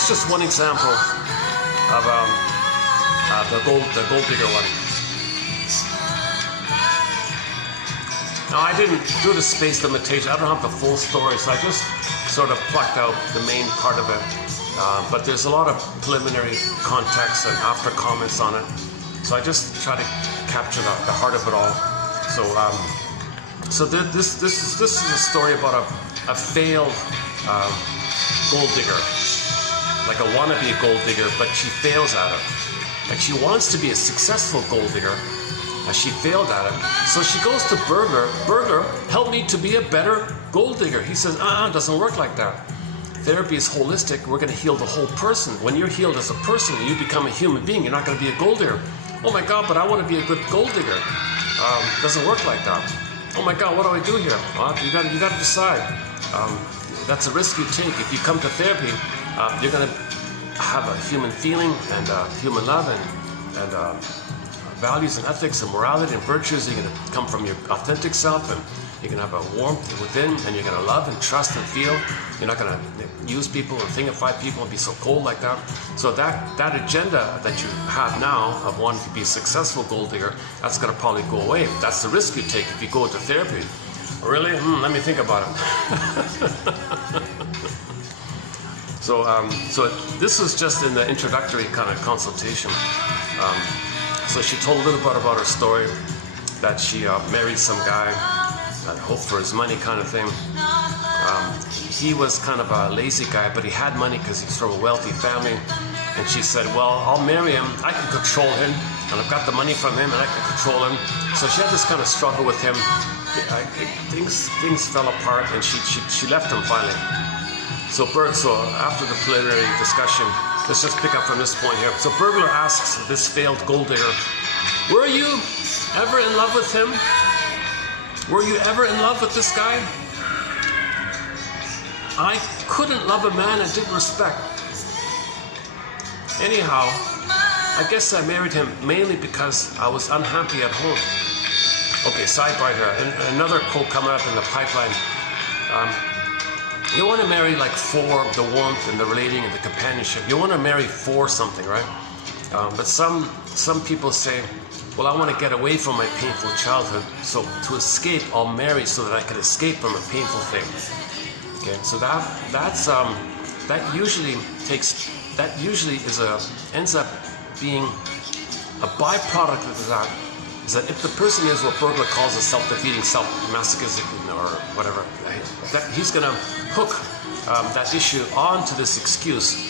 here's just one example of the Golddigger one. Now I didn't do the space limitation. I don't have the full story, so I just sort of plucked out the main part of it. But there's a lot of preliminary context and after comments on it. So I just try to capture the heart of it all. So this is a story about a failed gold digger, like a wannabe gold digger, but she fails at it. Like she wants to be a successful gold digger, and she failed at it. So she goes to Burglar. Burglar, help me to be a better gold digger. He says, it doesn't work like that. Therapy is holistic. We're going to heal the whole person. When you're healed as a person, you become a human being. You're not going to be a gold digger. Oh my God, but I want to be a good gold digger. Doesn't work like that. Oh my God, what do I do here? Well, you got to decide. That's a risk you take. If you come to therapy, you're going to have a human feeling and human love and values and ethics and morality and virtues. You're going to come from your authentic self, and you're going to have a warmth within, and you're going to love and trust and feel. You're not going to use people and thingify people and be so cold like that. So that agenda that you have now of wanting to be a successful gold digger, that's going to probably go away. That's the risk you take if you go into therapy. Really? Let me think about it. So this was just in the introductory kind of consultation. So she told a little bit about her story, that she married some guy that hoped for his money kind of thing. He was kind of a lazy guy, but he had money because he's from a wealthy family. And she said, well, I'll marry him. I can control him, and I've got the money from him, and I can control him. So she had this kind of struggle with him. Things fell apart, and she left him finally. So after the preliminary discussion, let's just pick up from this point here. So Burglar asks this failed gold digger, were you ever in love with him? Were you ever in love with this guy? I couldn't love a man I didn't respect. Anyhow, I guess I married him mainly because I was unhappy at home. Okay, sidebar here. And another quote coming up in the pipeline. You want to marry like for the warmth and the relating and the companionship. You want to marry for something, right? But some people say, well, I want to get away from my painful childhood, so to escape, I'll marry so that I can escape from a painful thing. Okay, so that usually ends up being a byproduct of that. Is that if the person is what Burglar calls a self-defeating, self-masochistic, or whatever, that he's going to hook that issue onto this excuse